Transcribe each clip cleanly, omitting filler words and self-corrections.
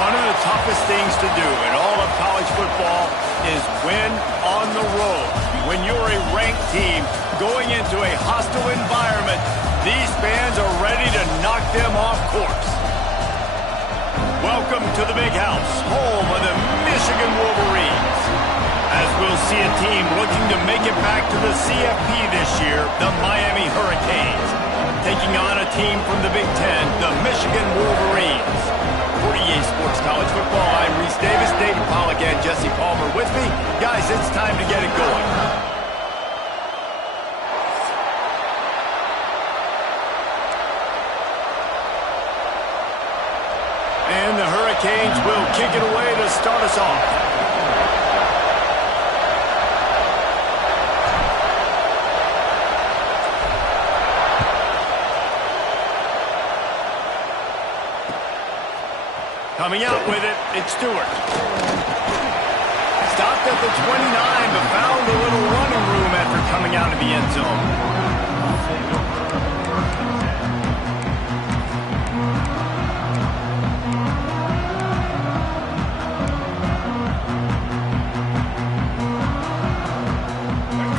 One of the toughest things to do in all of college football is win on the road. When you're a ranked team going into a hostile environment, these fans are ready to knock them off course. Welcome to the Big House, home of the Michigan Wolverines. As we'll see a team looking to make it back to the CFP this year, the Miami Hurricanes. Taking on a team from the Big Ten, the Michigan Wolverines. For EA Sports College Football, I'm Reese Davis, David Pollack, and Jesse Palmer with me. Guys, it's time to get it going. And the Hurricanes will kick it away to start us off. Coming out with it, it's Stewart. Stopped at the 29, but found a little running room after coming out of the end zone.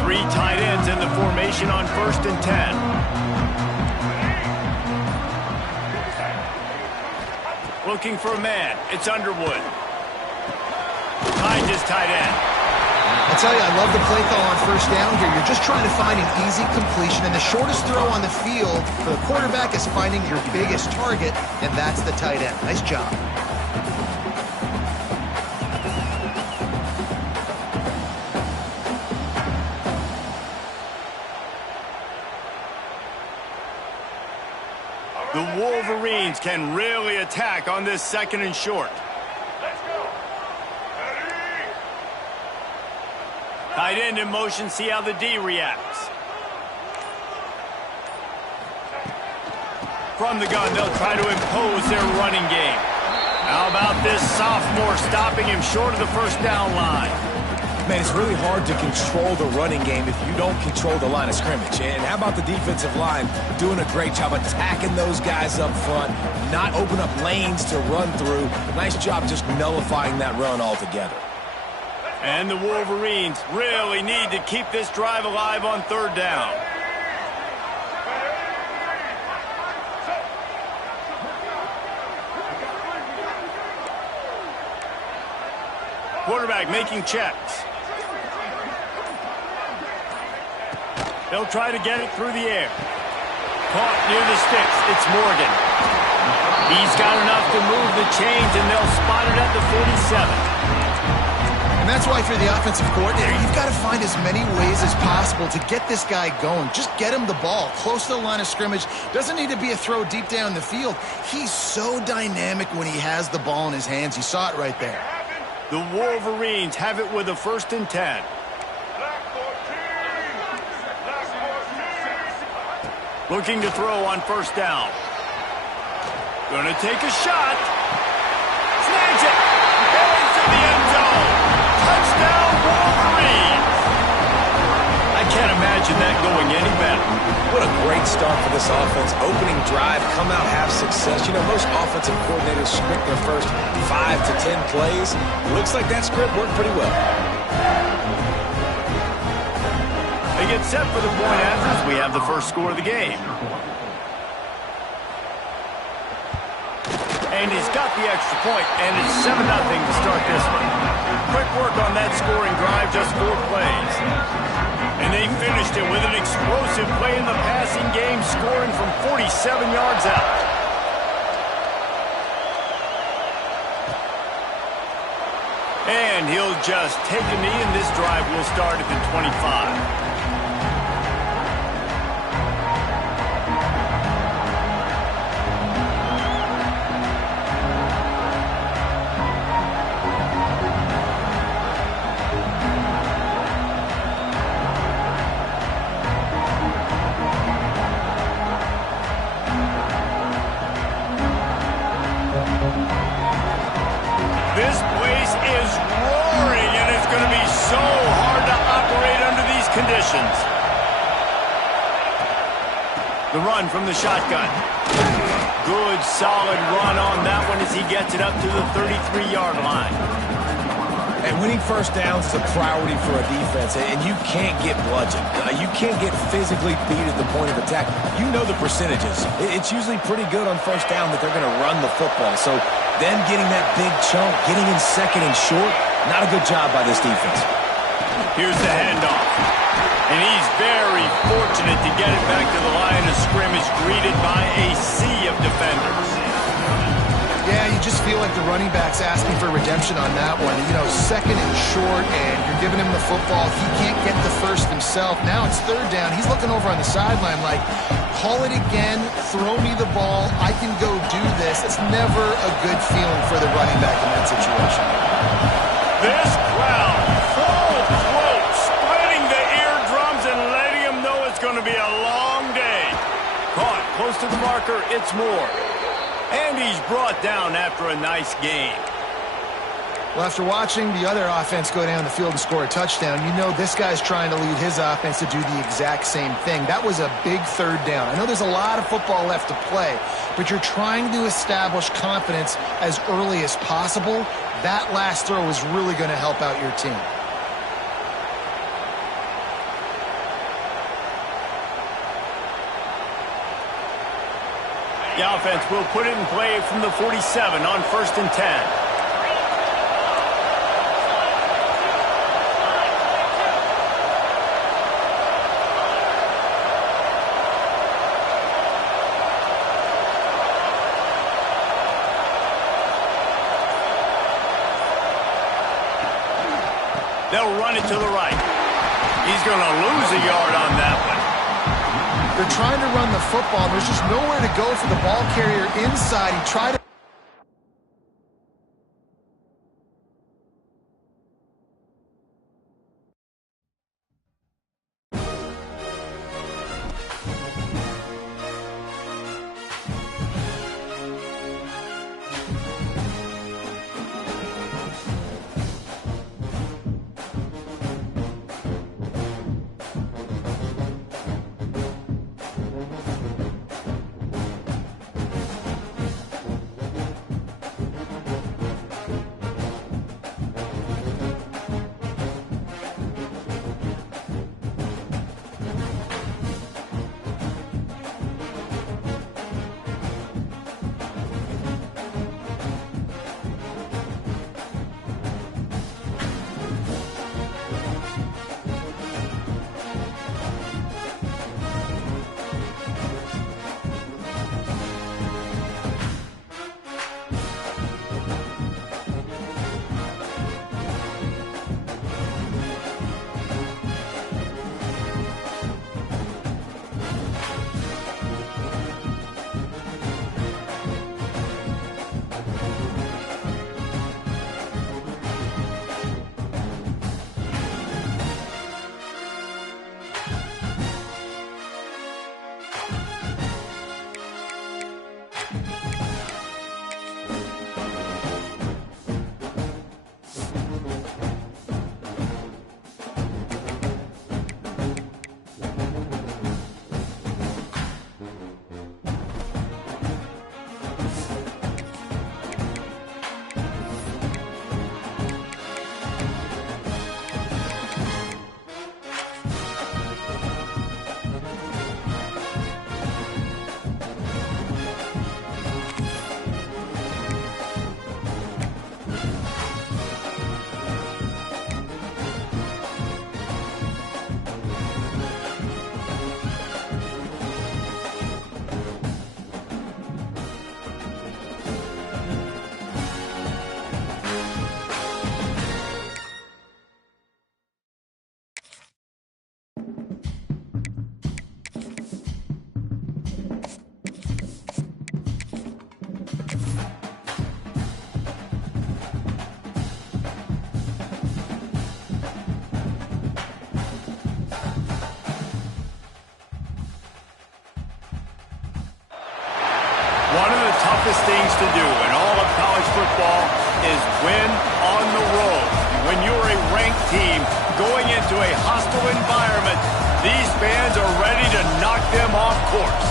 Three tight ends in the formation on 1st and 10. Looking for a man. It's Underwood. Finds his tight end. I tell you, I love the play call on 1st down here. You're just trying to find an easy completion, and the shortest throw on the field for the quarterback is finding your biggest target, and that's the tight end. Nice job. The Wolverines can really attack on this 2nd and short. Let's go. Ready. Tight end in motion, see how the D reacts. From the gun, they'll try to impose their running game. How about this sophomore stopping him short of the 1st down line? Man, it's really hard to control the running game if you don't control the line of scrimmage. And how about the defensive line doing a great job attacking those guys up front, not open up lanes to run through. Nice job just nullifying that run altogether. And the Wolverines really need to keep this drive alive on 3rd down. Quarterback making checks. They'll try to get it through the air. Caught near the sticks. It's Morgan. He's got enough to move the chains, and they'll spot it at the 47. And that's why, if you're the offensive coordinator, you've got to find as many ways as possible to get this guy going. Just get him the ball close to the line of scrimmage. Doesn't need to be a throw deep down the field. He's so dynamic when he has the ball in his hands. You saw it right there. The Wolverines have it with a 1st and 10. Looking to throw on 1st down. Gonna take a shot. Snags it. Into the end zone. Touchdown, Wolverines. I can't imagine that going any better. What a great start for this offense. Opening drive, come out, have success. You know, most offensive coordinators script their first 5 to 10 plays. Looks like that script worked pretty well. They get set for the point after as we have the first score of the game. And he's got the extra point, and it's 7-0 to start this one. Quick work on that scoring drive, just 4 plays. And they finished it with an explosive play in the passing game, scoring from 47 yards out. And he'll just take a knee, and this drive will start at the 25. This place is roaring, and it's going to be so hard to operate under these conditions. The run from the shotgun. Good, solid run on that one as he gets it up to the 33-yard line. And winning first downs is a priority for a defense, and you can't get bludgeoned. You can't get physically beat at the point of attack. You know the percentages. It's usually pretty good on first down that they're going to run the football. So then getting that big chunk, getting in second and short, not a good job by this defense. Here's the handoff. And he's very fortunate to get it back to the line of scrimmage, greeted by a sea of defenders. Yeah, you just feel like the running back's asking for redemption on that one. You know, second and short, and you're giving him the football. He can't get the first himself. Now it's third down. He's looking over on the sideline like, call it again, throw me the ball, I can go do this. It's never a good feeling for the running back in that situation. This crowd, full throat, spreading the eardrums and letting him know it's going to be a long day. Caught close to the marker, it's Moore. And he's brought down after a nice game. Well, after watching the other offense go down the field and score a touchdown, you know this guy's trying to lead his offense to do the exact same thing. That was a big third down. I know there's a lot of football left to play, but you're trying to establish confidence as early as possible. That last throw is really going to help out your team. The offense will put it in play from the 47 on 1st and 10. They'll run it to the right. He's going to lose a yard on that one. They're trying to run the football. There's just nowhere to go for the ball carrier inside. He tried to... One of the toughest things to do in all of college football is win on the road. When you're a ranked team going into a hostile environment, these fans are ready to knock them off course.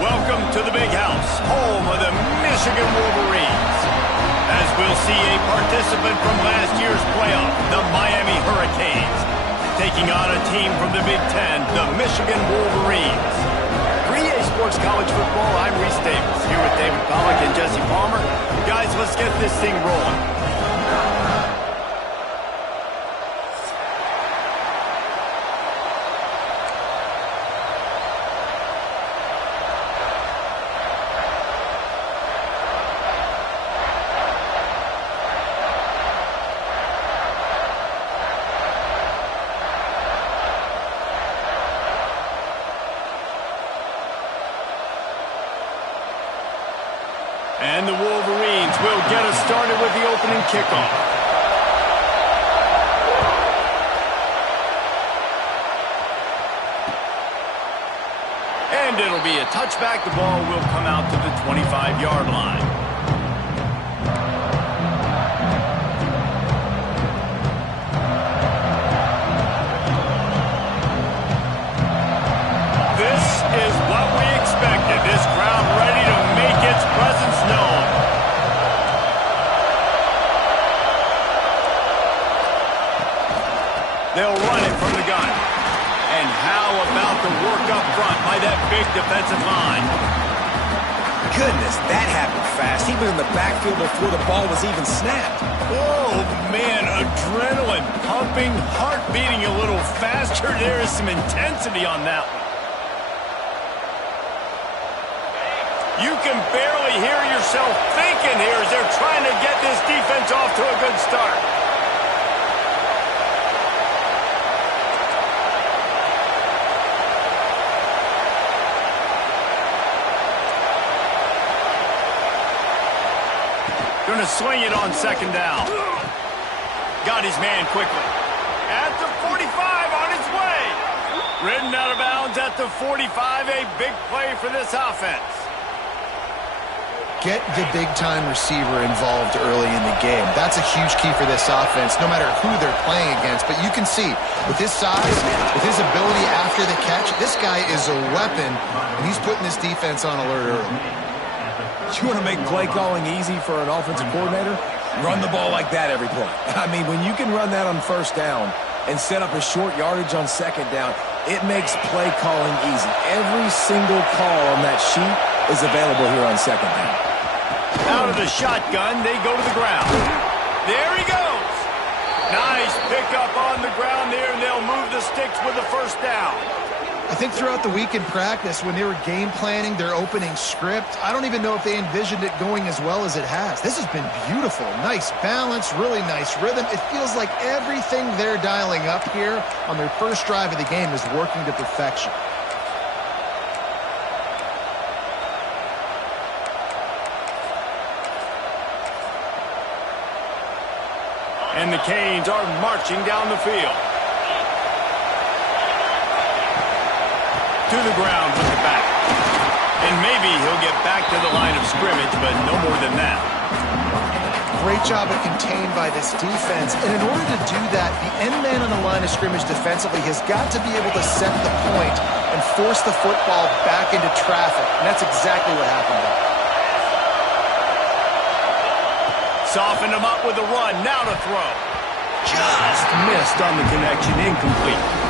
Welcome to the Big House, home of the Michigan Wolverines. As we'll see a participant from last year's playoff, the Miami Hurricanes, taking on a team from the Big Ten, the Michigan Wolverines. For EA Sports College Football, I'm Reese Davis, here with David Pollack and Jesse Palmer. Guys, let's get this thing rolling. And the Wolverines will get us started with the opening kickoff. And it'll be a touchback. The ball will come out to the 25-yard line. This is what we expected. This crowd ready to make its presence known. They'll run it from the gun. And how about the work up front by that big defensive line? Goodness, that happened fast. He was in the backfield before the ball was even snapped. Oh, man, adrenaline pumping, heart beating a little faster. There is some intensity on that one. You can barely hear yourself thinking here as they're trying to get this defense off to a good start. Going to swing it on second down. Got his man quickly. At the 45, on his way. Ridden out of bounds at the 45, a big play for this offense. Get the big-time receiver involved early in the game. That's a huge key for this offense, no matter who they're playing against. But you can see, with his size, with his ability after the catch, this guy is a weapon, and he's putting this defense on alert early. You want to make play calling easy for an offensive coordinator? Run the ball like that every play. I mean, when you can run that on first down and set up a short yardage on second down, it makes play calling easy. Every single call on that sheet is available here on second down. Out of the shotgun, they go to the ground. There he goes. Nice pickup on the ground there, and they'll move the sticks with the first down. I think throughout the week in practice, when they were game planning their opening script, I don't even know if they envisioned it going as well as it has. This has been beautiful. Nice balance, really nice rhythm. It feels like everything they're dialing up here on their first drive of the game is working to perfection. And the Canes are marching down the field. To the ground with the back. And maybe he'll get back to the line of scrimmage, but no more than that. Great job of contained by this defense. And in order to do that, the end man on the line of scrimmage defensively has got to be able to set the point and force the football back into traffic. And that's exactly what happened there. Softened him up with a run. Now to throw. Just missed on the connection. Incomplete.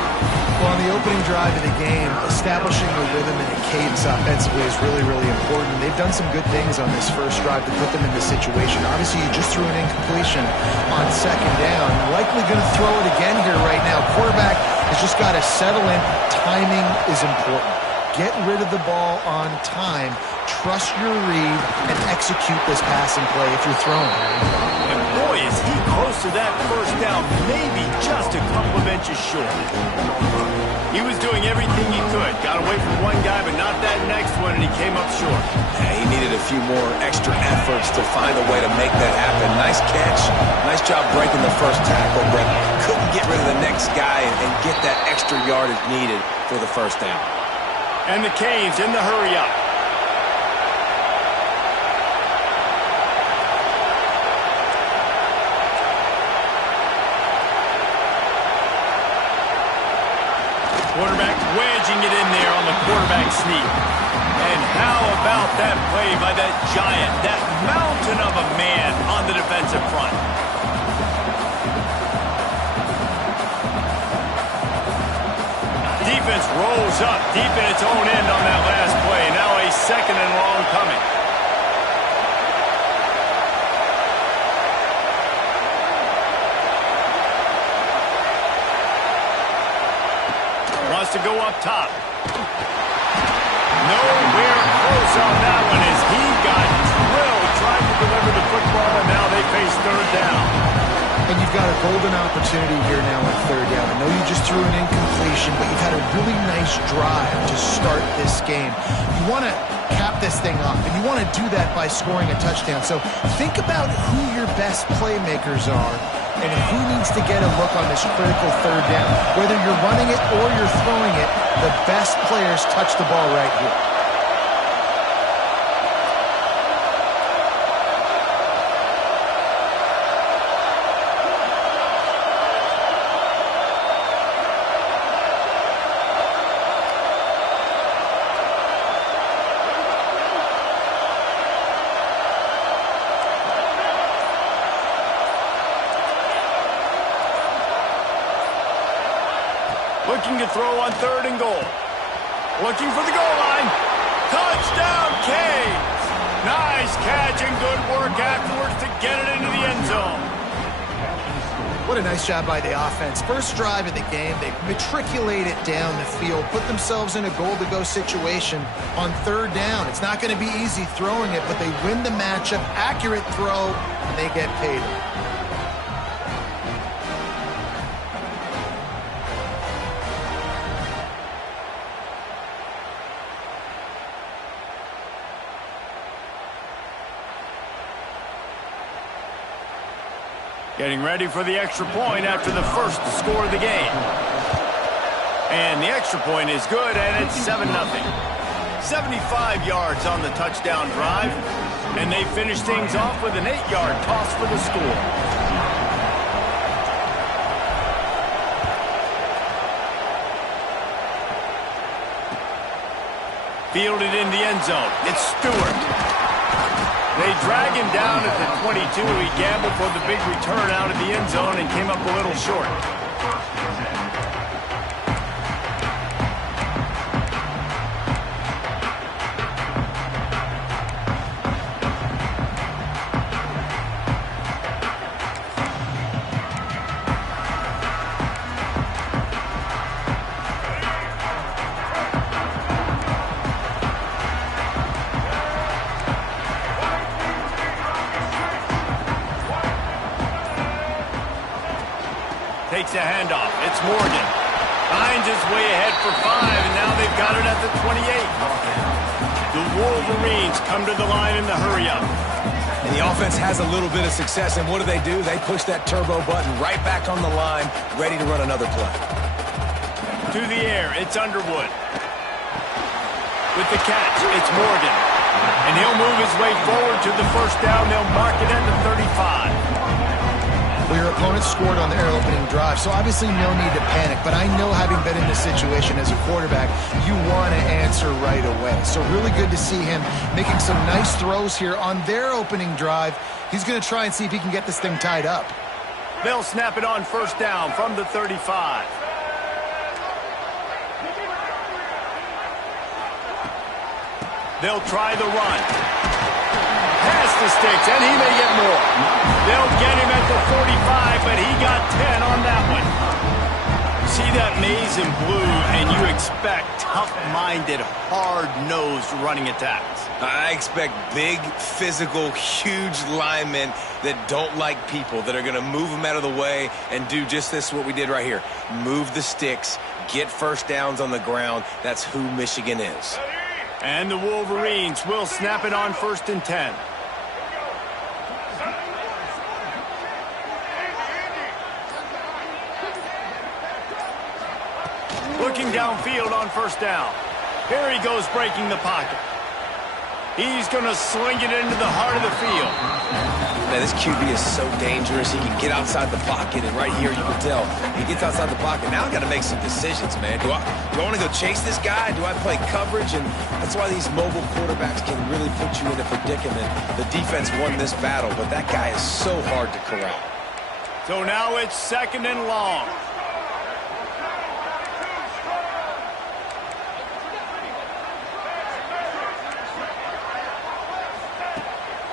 Well, on the opening drive of the game, establishing the rhythm and a cadence offensively is really, really important. They've done some good things on this first drive to put them in this situation. Obviously, you just threw an incompletion on second down. Likely going to throw it again here right now. Quarterback has just got to settle in. Timing is important. Get rid of the ball on time. Trust your read and execute this passing play if you're throwing. And boy, is he close to that first down, maybe just a couple of inches short. He was doing everything he could. Got away from one guy, but not that next one, and he came up short. Yeah, he needed a few more extra efforts to find a way to make that happen. Nice catch. Nice job breaking the first tackle, but couldn't get rid of the next guy and get that extra yardage needed for the first down. And the Canes in the hurry-up. Quarterback wedging it in there on the quarterback sneak. And How about that play by that giant, that mountain of a man on the defensive front? Defense rolls up deep in its own end on that last play. Now a second and long coming. Wants to go up top. Nowhere close on that one as he got drilled trying to deliver the football, and now they face third down. And you've got a golden opportunity here now on third down. I know you just threw an incompletion, but you've had a really nice drive to start this game. You want to cap this thing off, and you want to do that by scoring a touchdown. So think about who your best playmakers are and who needs to get a look on this critical third down. Whether you're running it or you're throwing it, the best players touch the ball right here. Looking to throw on third and goal. Looking for the goal line. Touchdown, Canes! Nice catch and good work afterwards to get it into the end zone. What a nice job by the offense. First drive of the game, they matriculate it down the field, put themselves in a goal-to-go situation on third down. It's not going to be easy throwing it, but they win the matchup. Accurate throw, and they get paid. Getting ready for the extra point after the first to score of the game. And the extra point is good, and it's 7-0. 75 yards on the touchdown drive, and they finish things off with an 8-yard toss for the score. Fielded in the end zone. It's Stewart. They drag him down at the 22. He gambled for the big return out of the end zone and came up a little short. Takes a handoff. It's Morgan. Finds his way ahead for 5, and now they've got it at the 28. The Wolverines come to the line in the hurry-up. And the offense has a little bit of success, and what do? They push that turbo button right back on the line, ready to run another play. To the air, it's Underwood. With the catch, it's Morgan. And he'll move his way forward to the first down. They'll mark it at the 35. Well, your opponent scored on their opening drive, so obviously no need to panic. But I know, having been in this situation as a quarterback, you want to answer right away. So really good to see him making some nice throws here on their opening drive. He's going to try and see if he can get this thing tied up. They'll snap it on first down from the 35. They'll try the run. Pass the sticks, and he may get more. They'll get him at the 45, but he got 10 on that one. See that maze in blue, and you expect tough-minded, hard-nosed running attacks. I expect big, physical, huge linemen that don't like people, that are going to move them out of the way and do just this, what we did right here. Move the sticks, get first downs on the ground. That's who Michigan is. And the Wolverines will snap it on first and 10. Looking downfield on first down. Here he goes breaking the pocket. He's going to sling it into the heart of the field. Man, this QB is so dangerous. He can get outside the pocket, and right here you can tell he gets outside the pocket. Now I got to make some decisions, man. Do I want to go chase this guy? Do I play coverage? And that's why these mobile quarterbacks can really put you in a predicament. The defense won this battle, but that guy is so hard to corral. So now it's 2nd and long.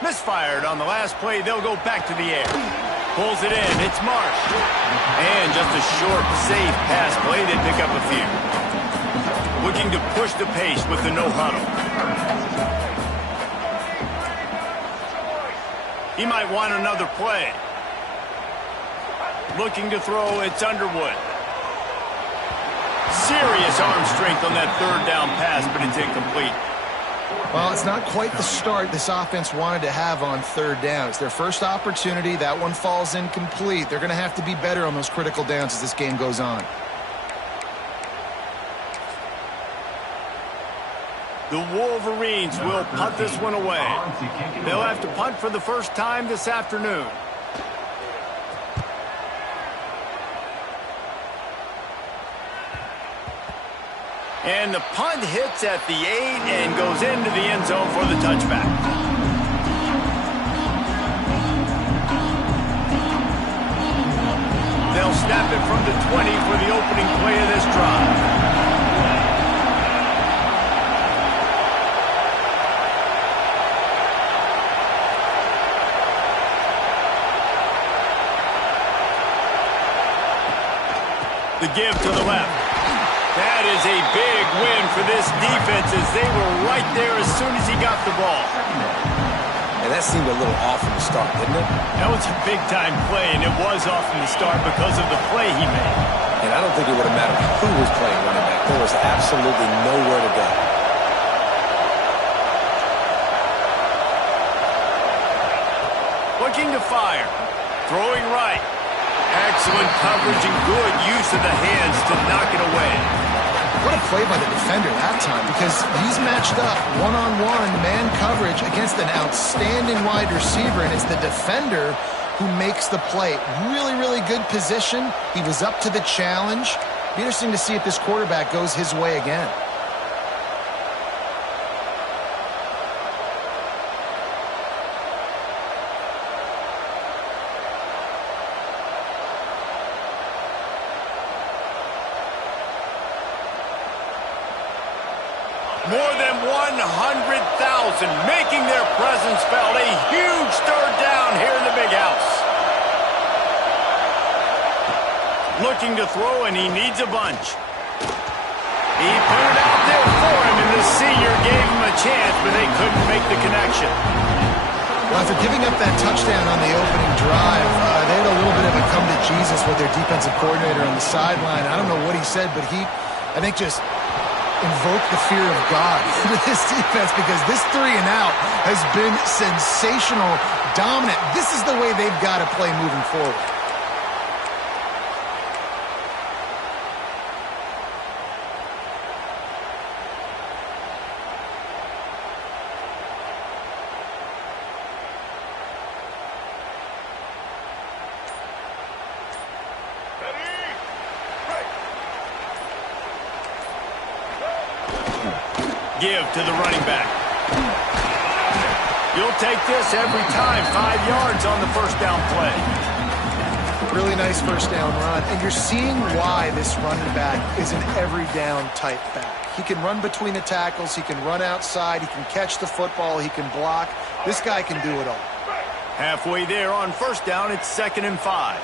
Misfired on the last play. They'll go back to the air. Pulls it in. It's Marsh. And just a short, safe pass play. They pick up a few. Looking to push the pace with the no huddle. He might want another play. Looking to throw. It's Underwood. Serious arm strength on that 3rd down pass, but it's incomplete. Well, it's not quite the start this offense wanted to have on 3rd down. It's their first opportunity. That one falls incomplete. They're going to have to be better on those critical downs as this game goes on. The Wolverines will punt this one away. They'll have to punt for the first time this afternoon. And the punt hits at the 8 and goes into the end zone for the touchback. They'll snap it from the 20 for the opening play of this drive. The give to the left. That is a big win for this defense as they were right there as soon as he got the ball. And that seemed a little off from the start, didn't it? That was a big-time play, and it was off from the start because of the play he made. And I don't think it would have mattered who was playing running back. There was absolutely nowhere to go. Looking to fire. Throwing right. Excellent coverage and good use of the hands to knock it away. What a play by the defender that time, because he's matched up one-on-one man coverage against an outstanding wide receiver, and it's the defender who makes the play. Really, really good position. He was up to the challenge. Be interesting to see if this quarterback goes his way again. More than 100,000 making their presence felt. A huge 3rd down here in the big house. Looking to throw, and he needs a bunch. He put it out there for him, and the senior gave him a chance, but they couldn't make the connection. Well, after giving up that touchdown on the opening drive, they had a little bit of a come to Jesus with their defensive coordinator on the sideline. I don't know what he said, but he, I think, just invoke the fear of God into this defense, because this 3 and out has been sensational, dominant. This is the way they've got to play moving forward. Give to the running back. You'll take this every time. 5 yards on the first down play. Really nice first down run. And you're seeing why this running back is an every down type back. He can run between the tackles. He can run outside. He can catch the football. He can block. This guy can do it all. Halfway there on first down, it's 2nd and 5.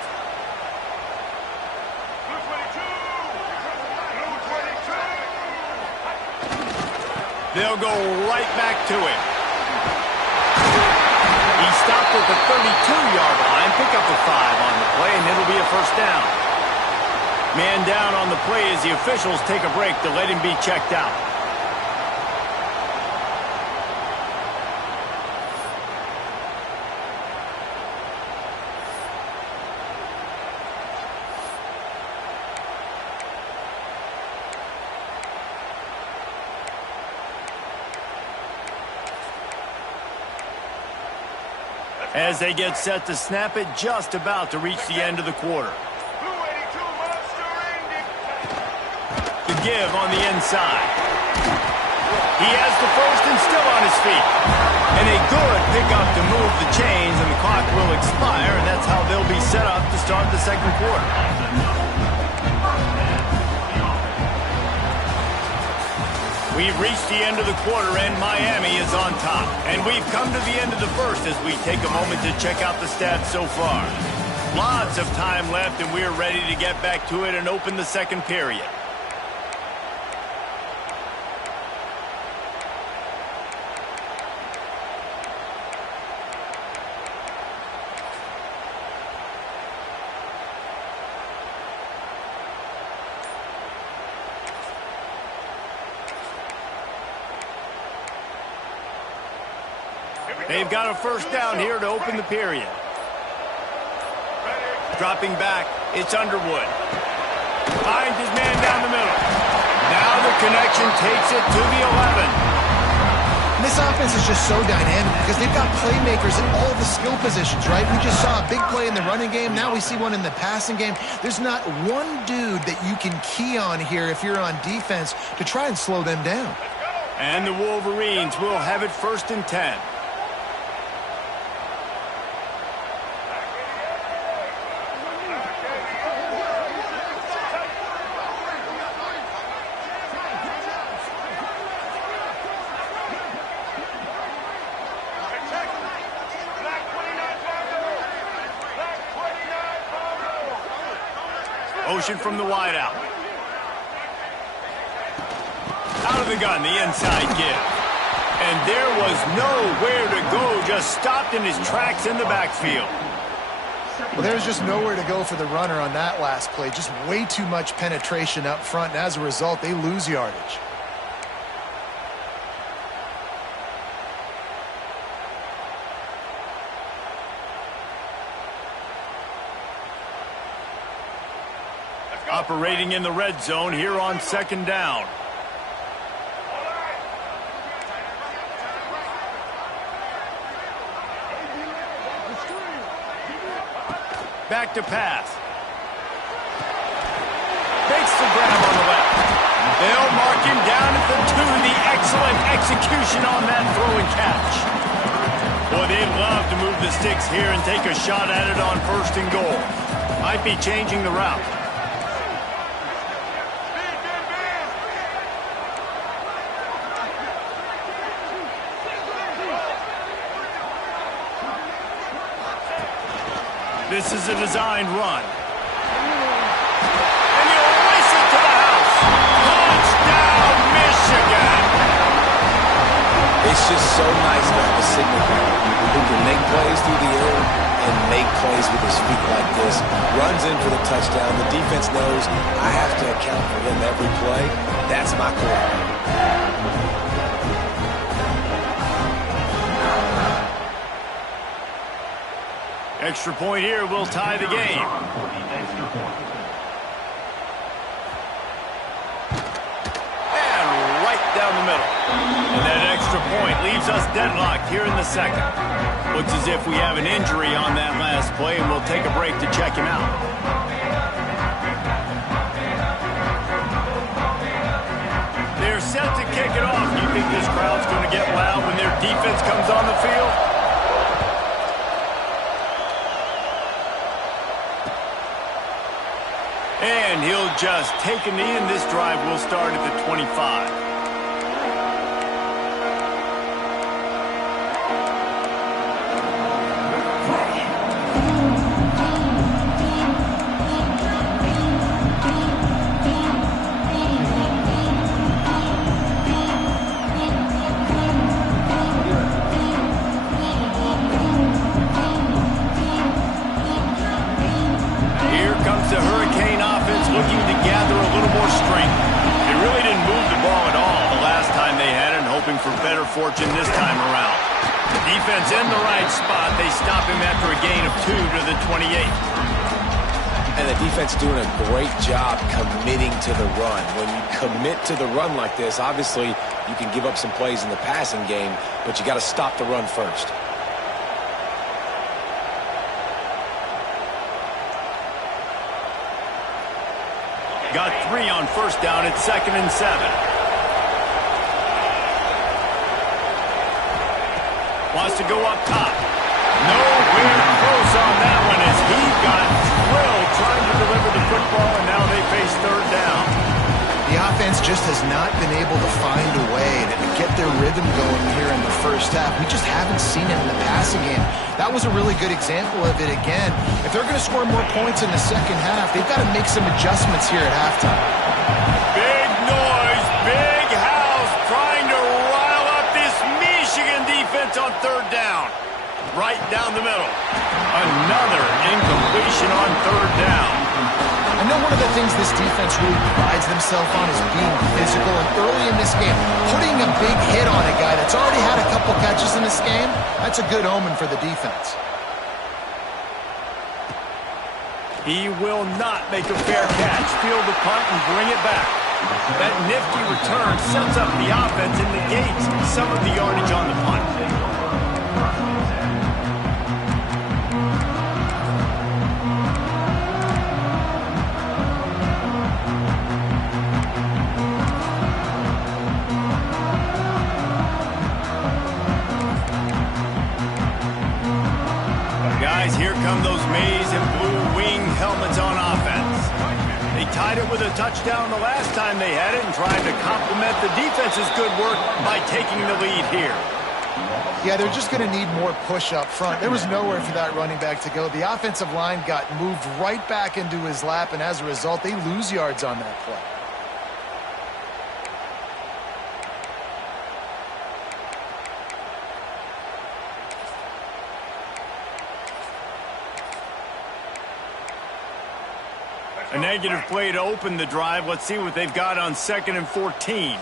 They'll go right back to him. He stopped at the 32-yard line, pick up a 5 on the play, and it'll be a first down. Man down on the play as the officials take a break to let him be checked out. as they get set to snap it just about to reach the end of the quarter. The give on the inside. He has the first and still on his feet. And a good pickup to move the chains, and the clock will expire, and that's how they'll be set up to start the second quarter. We've reached the end of the quarter, and Miami is on top. And we've come to the end of the first as we take a moment to check out the stats so far. Lots of time left, and we're ready to get back to it and open the second period. They've got a first down here to open the period. Dropping back, it's Underwood. Finds his man down the middle. Now the connection takes it to the 11. And this offense is just so dynamic because they've got playmakers in all the skill positions, right? We just saw a big play in the running game. Now we see one in the passing game. There's not one dude that you can key on here if you're on defense to try and slow them down. And the Wolverines will have it first and 10. Motion from the wideout. Out of the gun, the inside give. And there was nowhere to go, just stopped in his tracks in the backfield. Well, there's just nowhere to go for the runner on that last play. Just way too much penetration up front, and as a result, they lose yardage. Operating in the red zone here on second down. Back to pass. Makes the grab on the left. They'll mark him down at the 2. The excellent execution on that throw and catch. Boy, they'd love to move the sticks here and take a shot at it on first and goal. Might be changing the route. This is a designed run. And he'll race it to the house. Touchdown, Michigan! It's just so nice to have a signal player who can make plays through the air and make plays with his feet like this. Runs in for the touchdown. The defense knows I have to account for him every play. That's my quarterback. Extra point here will tie the game. And right down the middle. And that extra point leaves us deadlocked here in the second. Looks as if we have an injury on that last play, and we'll take a break to check him out. They're set to kick it off. Do you think this crowd's going to get loud when their defense comes on the field? And he'll just take a knee, and this drive will start at the 25. Looking to gather a little more strength. They really didn't move the ball at all the last time they had it, hoping for better fortune this time around. Defense in the right spot. They stop him after a gain of 2 to the 28. And the defense doing a great job committing to the run. When you commit to the run like this, obviously you can give up some plays in the passing game, but you got to stop the run first. got 3 on first down. It's 2nd and 7. Wants to go up top. Nowhere close on that one as he got drilled trying to deliver the football, and now they face 3rd down. The offense just has not been able to find a way to get their rhythm going here in the first half. We just haven't seen it in the passing game. That was a really good example of it again. If they're going to score more points in the second half, they've got to make some adjustments here at halftime. Big noise, big house, trying to rile up this Michigan defense on 3rd down. Right down the middle. Another incompletion on 3rd down. I know one of the things this defense really prides themselves on is being physical, and early in this game, putting a big hit on a guy that's already had a couple catches in this game, that's a good omen for the defense. He will not make a fair catch. Field the punt and bring it back. That nifty return sets up the offense and negates some of the yardage on the punt. Here come those maize and blue wing helmets on offense. They tied it with a touchdown the last time they had it and tried to complement the defense's good work by taking the lead here. Yeah, they're just going to need more push up front. There was nowhere for that running back to go. The offensive line got moved right back into his lap, and as a result, they lose yards on that play. A negative play to open the drive. Let's see what they've got on 2nd and 14.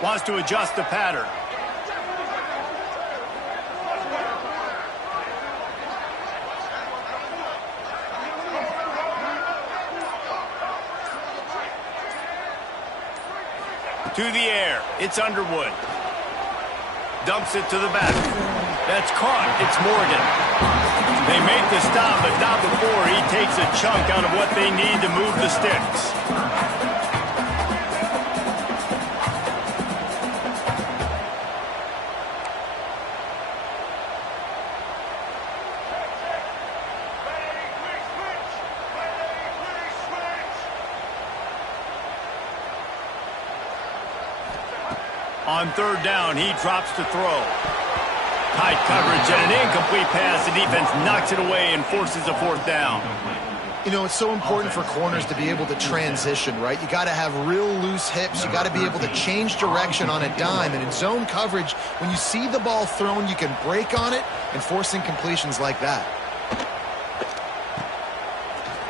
Wants to adjust the pattern. To the air. It's Underwood. Dumps it to the back. That's caught. It's Morgan. They make the stop, but not before he takes a chunk out of what they need to move the sticks. On 3rd down, he drops to throw. Tight coverage and an incomplete pass. The defense knocks it away and forces a 4th down. You know, it's so important for corners to be able to transition, right? You got to have real loose hips. You got to be able to change direction on a dime. And in zone coverage, when you see the ball thrown, you can break on it and force incompletions like that.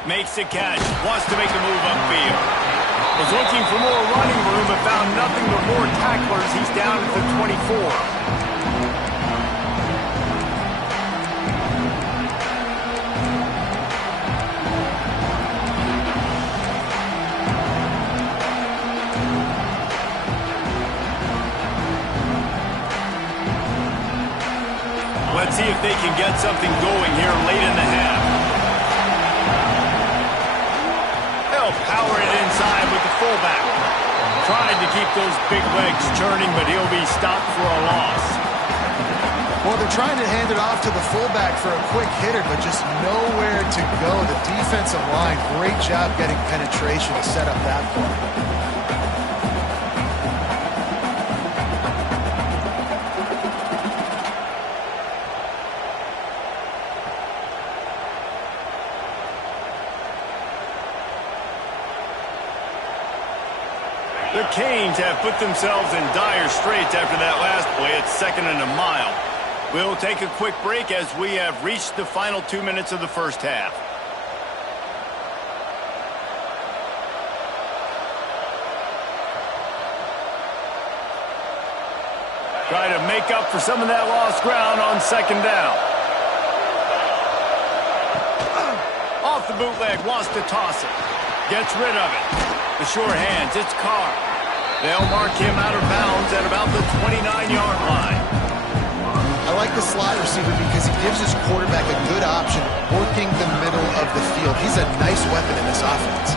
Makes the catch. Wants to make a move upfield. Was looking for more running room but found nothing but more tacklers. He's down at the 24. Let's see if they can get something going here late in the half. They'll power it inside with the fullback. Trying to keep those big legs churning, but he'll be stopped for a loss. Well, they're trying to hand it off to the fullback for a quick hitter, but just nowhere to go. The defensive line, great job getting penetration to set up that play. The Canes have put themselves in dire straits after that last play. It's 2nd and a mile. We'll take a quick break as we have reached the final 2 minutes of the first half. Try to make up for some of that lost ground on 2nd down. Off the bootleg, wants to toss it. Gets rid of it. The sure hands, it's Carr. They'll mark him out of bounds at about the 29-yard line. I like like the slot receiver because he gives his quarterback a good option working the middle of the field. He's a nice weapon in this offense.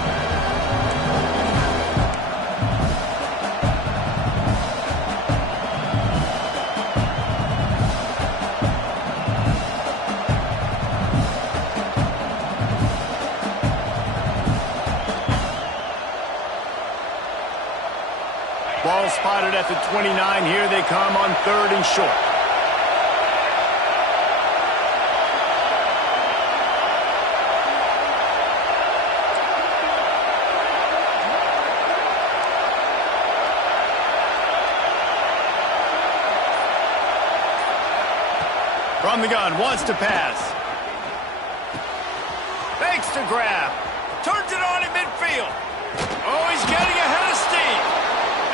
Ball spotted at the 29. Here they come on 3rd and short. From the gun, wants to pass. Fakes to grab. Turns it on in midfield. Oh, he's getting ahead of steam.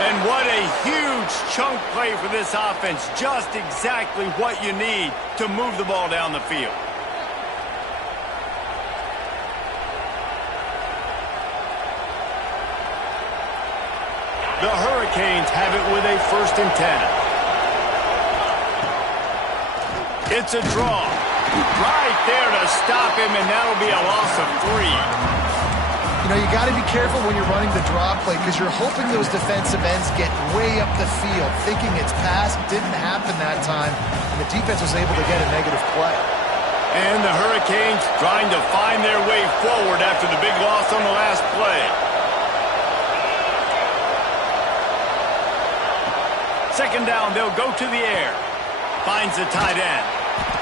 And what a huge chunk play for this offense. Just exactly what you need to move the ball down the field. The Hurricanes have it with a 1st and 10. It's a draw. Right there to stop him, and that'll be a loss of 3. You know, you got to be careful when you're running the draw play because you're hoping those defensive ends get way up the field, thinking it's passed. Didn't happen that time, and the defense was able to get a negative play. And the Hurricanes trying to find their way forward after the big loss on the last play. 2nd down, they'll go to the air. Finds the tight end.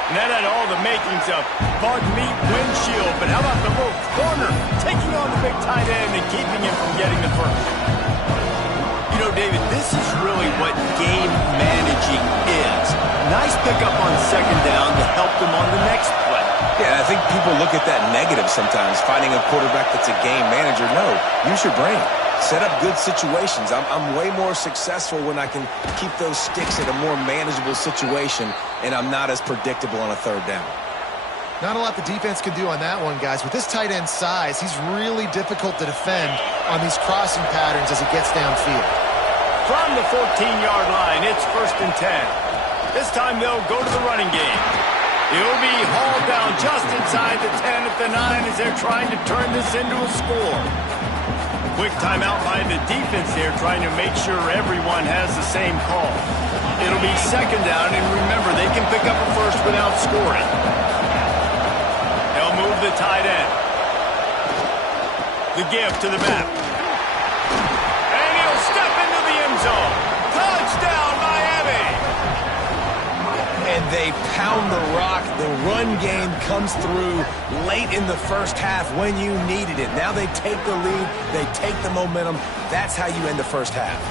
And that had all the makings of bug meat windshield. But how about the little corner taking on the big tight end and keeping him from getting the first? You know, David, this is really what game managing is. Nice pickup on 2nd down to help them on the next play. Yeah, I think people look at that negative sometimes, finding a quarterback that's a game manager. No, use your brain. Set up good situations. I'm way more successful when I can keep those sticks in a more manageable situation, and I'm not as predictable on a 3rd down. Not a lot the defense can do on that one, guys. With this tight end size, he's really difficult to defend on these crossing patterns as he gets downfield. From the 14-yard line, it's 1st and 10. This time they'll go to the running game. He'll be hauled down just inside the 10 at the 9 as they're trying to turn this into a score. Quick timeout by the defense here, trying to make sure everyone has the same call. It'll be 2nd down, and remember, they can pick up a first without scoring. They'll move the tight end. The give to the back. And he'll step into the end zone. Touchdown, Miami! And they pound the rock. The run game comes through late in the 1st half when you needed it. Now they take the lead. They take the momentum. That's how you end the 1st half.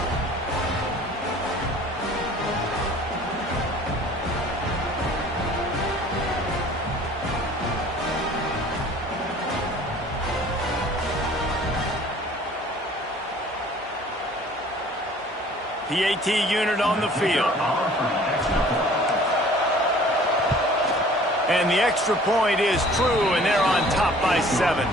PAT unit on the field. And the extra point is true, and they're on top by 7.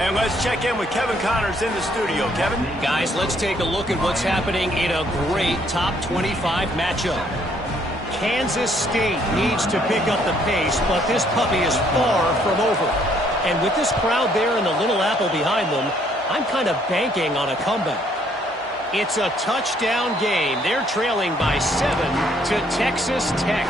And let's check in with Kevin Connors in the studio. Kevin? Guys, let's take a look at what's happening in a great top 25 matchup. Kansas State needs to pick up the pace, but this puppy is far from over. And with this crowd there and the Little Apple behind them, I'm kind of banking on a comeback. It's a touchdown game. They're trailing by 7 to Texas Tech.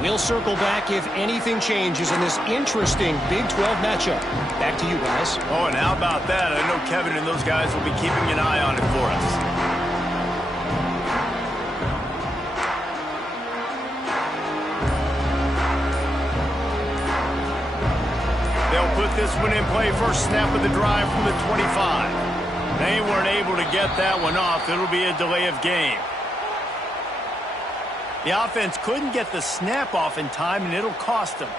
We'll circle back if anything changes in this interesting Big 12 matchup. Back to you guys. Oh, and how about that? I know Kevin and those guys will be keeping an eye on it for us. They'll put this one in play. First snap of the drive from the 25. They weren't able to get that one off. It'll be a delay of game. The offense couldn't get the snap off in time, and it'll cost them.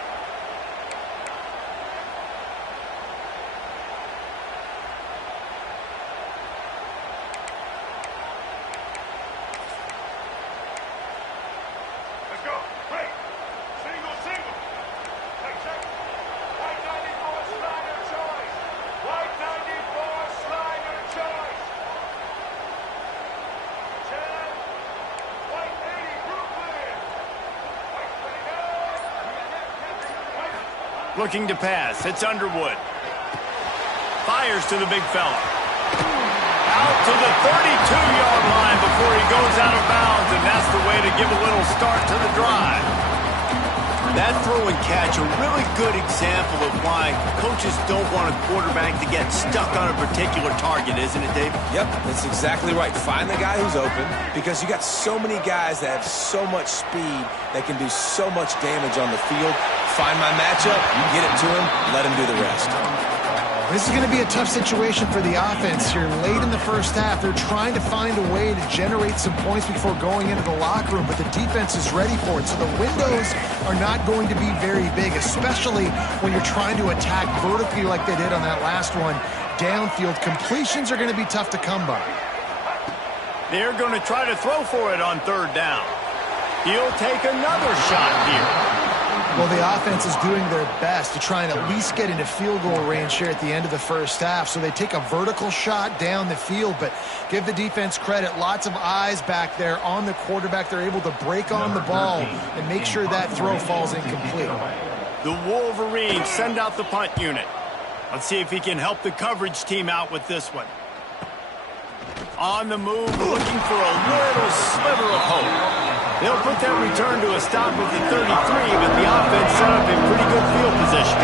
Let's go. Break. Single, single. Check, check. White 94, Slider choice. White 94, Slider choice. 10. White 80, Brooklyn. White Looking to pass. It's Underwood. Fires to the big fella. Out to the 32-yard line before he goes out of bounds, and that's the way to give a little start to the drive. That throw and catch, a really good example of why coaches don't want a quarterback to get stuck on a particular target, isn't it, Dave? Yep, that's exactly right. Find the guy who's open, because you got so many guys that have so much speed that can do so much damage on the field. Find my matchup, get it to him, let him do the rest. This is going to be a tough situation for the offense here. Late in the first half, they're trying to find a way to generate some points before going into the locker room, but the defense is ready for it. So the windows are not going to be very big, especially when you're trying to attack vertically like they did on that last one. Downfield completions are going to be tough to come by. They're going to try to throw for it on third down. He'll take another shot here. Well, the offense is doing their best to try and at least get into field goal range here at the end of the first half. So they take a vertical shot down the field, but give the defense credit. Lots of eyes back there on the quarterback. They're able to break on the ball and make sure that throw falls incomplete. The Wolverines send out the punt unit. Let's see if he can help the coverage team out with this one. On the move, looking for a little sliver of hope. They'll put that return to a stop at the 33, but the offense set up in pretty good field position.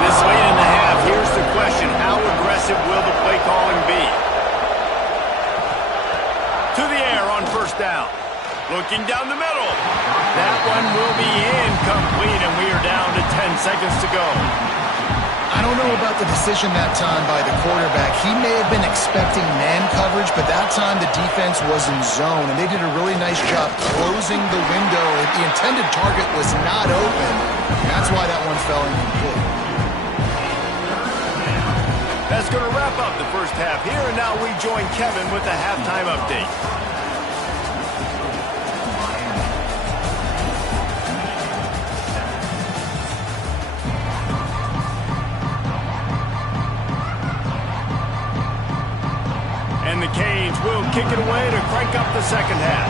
This late in the half, here's the question. How aggressive will the play calling be? To the air on first down. Looking down the middle. That one will be incomplete, and we are down to 10 seconds to go. I don't know about the decision that time by the quarterback. He may have been expecting man coverage, but that time the defense was in zone, and they did a really nice job closing the window. The intended target was not open. That's why that one fell incomplete. That's going to wrap up the first half here, and now we join Kevin with the halftime update. And the Canes will kick it away to crank up the second half.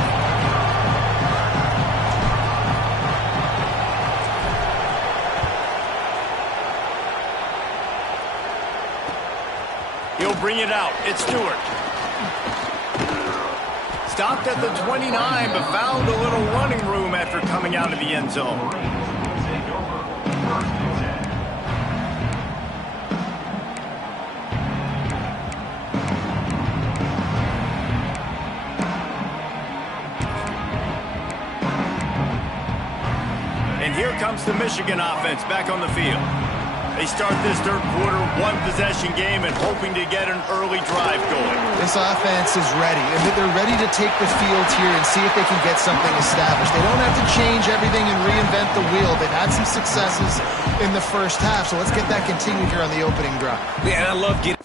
He'll bring it out. It's Stewart. Stopped at the 29, but found a little running room after coming out of the end zone. And here comes the Michigan offense back on the field. They start this third quarter, one-possession game, and hoping to get an early drive going. This offense is ready, and they're ready to take the field here and see if they can get something established. They don't have to change everything and reinvent the wheel. They've had some successes in the first half, so let's get that continued here on the opening drive. Yeah, and I love getting...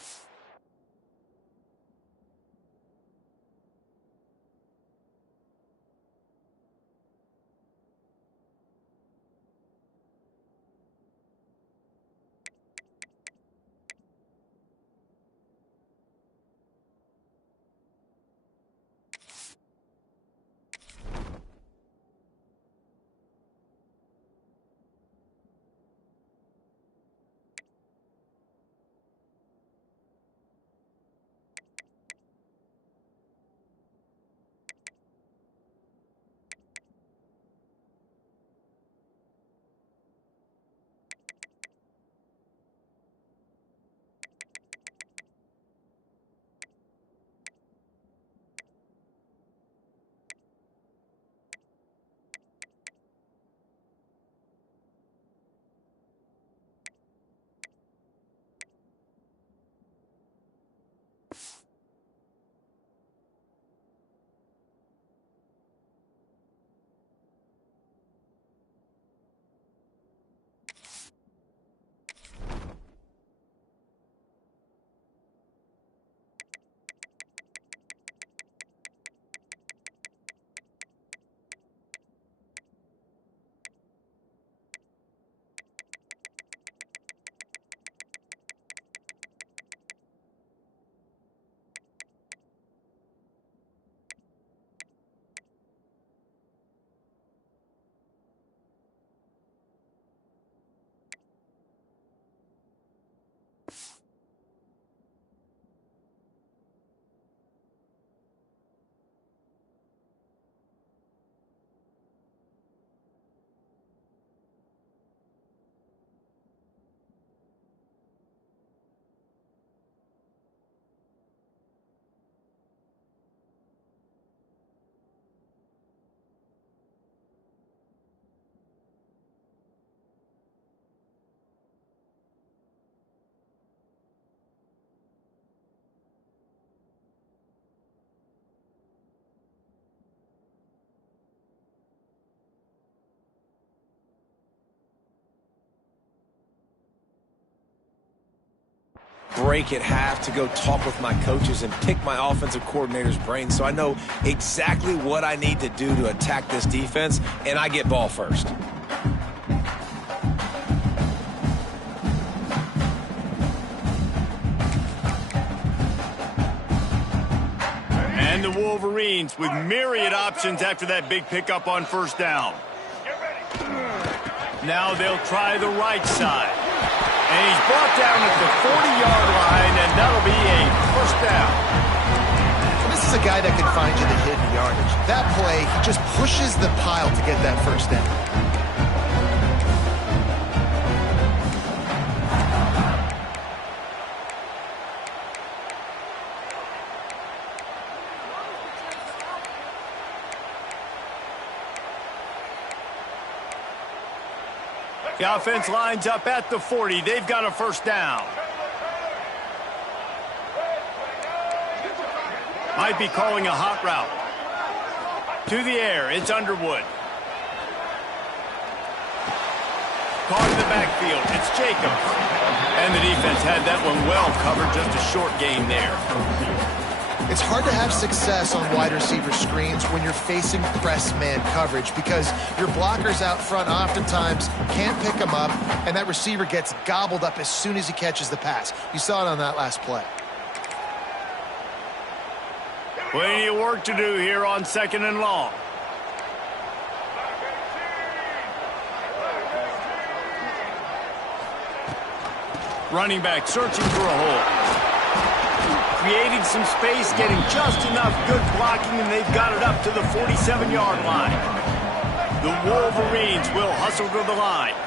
break at half to go talk with my coaches and pick my offensive coordinator's brain, so I know exactly what I need to do to attack this defense, and I get ball first. And the Wolverines with myriad options after that big pickup on first down. Now they'll try the right side. And he's brought down at the 40-yard line, and that'll be a first down. This is a guy that can find you the hidden yardage. That play, he just pushes the pile to get that first down. The offense lines up at the 40. They've got a first down. Might be calling a hot route. To the air, it's Underwood. Caught in the backfield, it's Jacobs. And the defense had that one well covered, just a short gain there. It's hard to have success on wide receiver screens when you're facing press man coverage because your blockers out front oftentimes can't pick them up, and that receiver gets gobbled up as soon as he catches the pass. You saw it on that last play. Plenty of work to do here on 2nd and long. Running back searching for a hole. Creating some space, getting just enough good blocking, and they've got it up to the 47-yard line. The Wolverines will hustle to the line.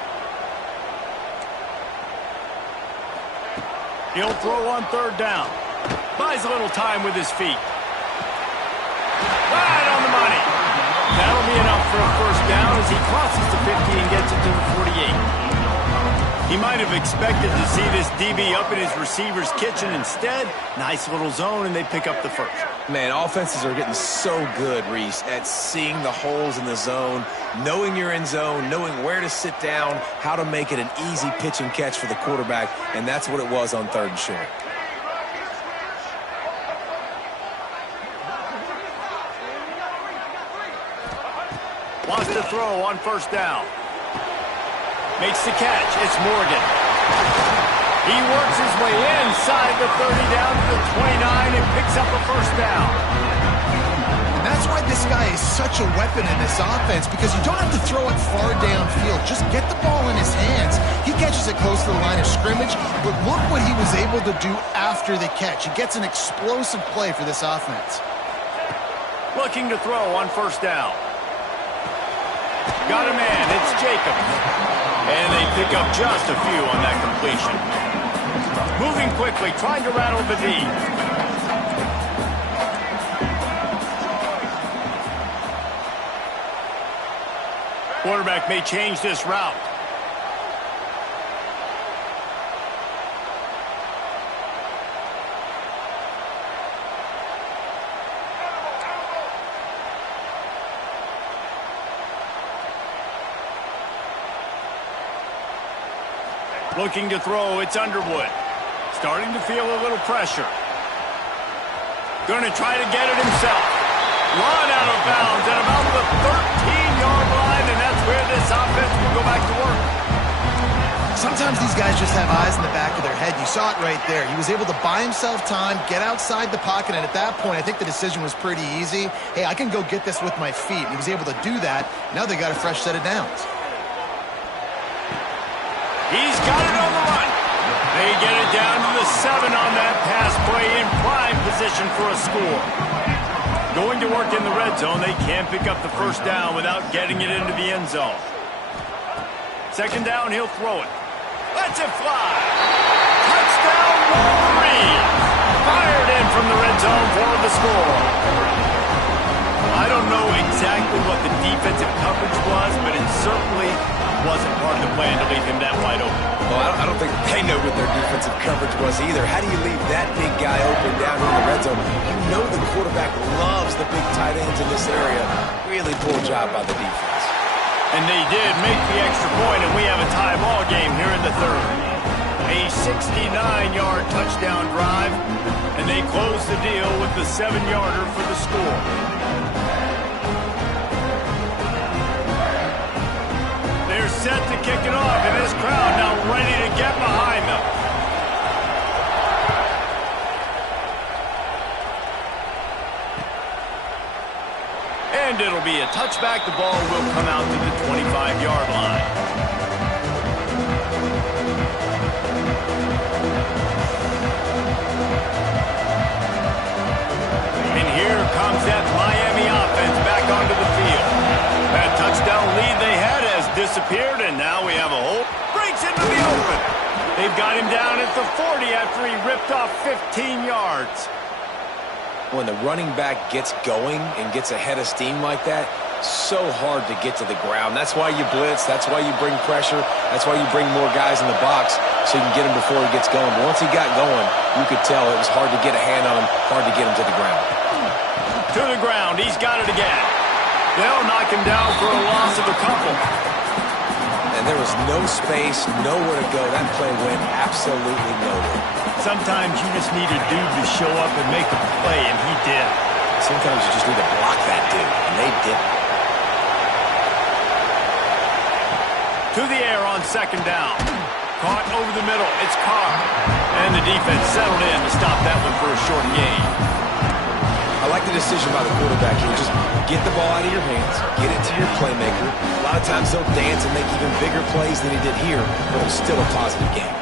He'll throw on 3rd down. Buys a little time with his feet. Right on the money. That'll be enough for a first down as he crosses the 50 and gets it to the 48. He might have expected to see this DB up in his receiver's kitchen. Instead, nice little zone, and they pick up the first. Man, offenses are getting so good, Reese, at seeing the holes in the zone, knowing you're in zone, knowing where to sit down, how to make it an easy pitch and catch for the quarterback, and that's what it was on 3rd and short. Wants to throw on 1st down. Makes the catch. It's Morgan. He works his way inside the 30 down to the 29 and picks up a first down. And that's why this guy is such a weapon in this offense, because you don't have to throw it far downfield. Just get the ball in his hands. He catches it close to the line of scrimmage, but look what he was able to do after the catch. He gets an explosive play for this offense. Looking to throw on 1st down. Got a man. It's Jacobs. And they pick up just a few on that completion. Moving quickly, trying to rattle the D. Quarterback may change this route. Looking to throw, it's Underwood. Starting to feel a little pressure. Going to try to get it himself. Run out of bounds at about the 13-yard line, and that's where this offense will go back to work. Sometimes these guys just have eyes in the back of their head. You saw it right there. He was able to buy himself time, get outside the pocket, and at that point, I think the decision was pretty easy. Hey, I can go get this with my feet. He was able to do that. Now they got a fresh set of downs. He's got it on the run. They get it down to the 7 on that pass play, in prime position for a score. Going to work in the red zone, they can't pick up the first down without getting it into the end zone. 2nd down, he'll throw it. Lets it fly. Touchdown, Wolverines. Fired in from the red zone for the score. I don't know exactly what the defensive coverage was, but it certainly wasn't part of the plan to leave him that wide open. Well, I don't think they know what their defensive coverage was either. How do you leave that big guy open down in the red zone? You know the quarterback loves the big tight ends in this area. Really poor job by the defense. And they did make the extra point, and we have a tie ball game here in the 3rd. A 69-yard touchdown drive, and they close the deal with the 7-yarder for the score. They're set to kick it off, and this crowd now ready to get behind them. And it'll be a touchback. The ball will come out to the 25-yard line. And here comes that Miami offense back onto the field. That touchdown lead they had has disappeared, and now we have a hole. Breaks into the open. They've got him down at the 40 after he ripped off 15 yards. When the running back gets going and gets ahead of steam like that, so hard to get to the ground. That's why you blitz. That's why you bring pressure. That's why you bring more guys in the box so you can get him before he gets going. But once he got going, you could tell it was hard to get a hand on him, hard to get him to the ground. To the ground. He's got it again. They'll knock him down for a loss of a couple. And there was no space, nowhere to go. That play went absolutely nowhere. Sometimes you just need a dude to show up and make a play, and he did. Sometimes you just need to block that dude, and they didn't. To the air on second down. Caught over the middle. It's Carr. And the defense settled in to stop that one for a short gain. I like the decision by the quarterback here. Just get the ball out of your hands, get it to your playmaker. A lot of times they'll dance and make even bigger plays than he did here, but it was still a positive game.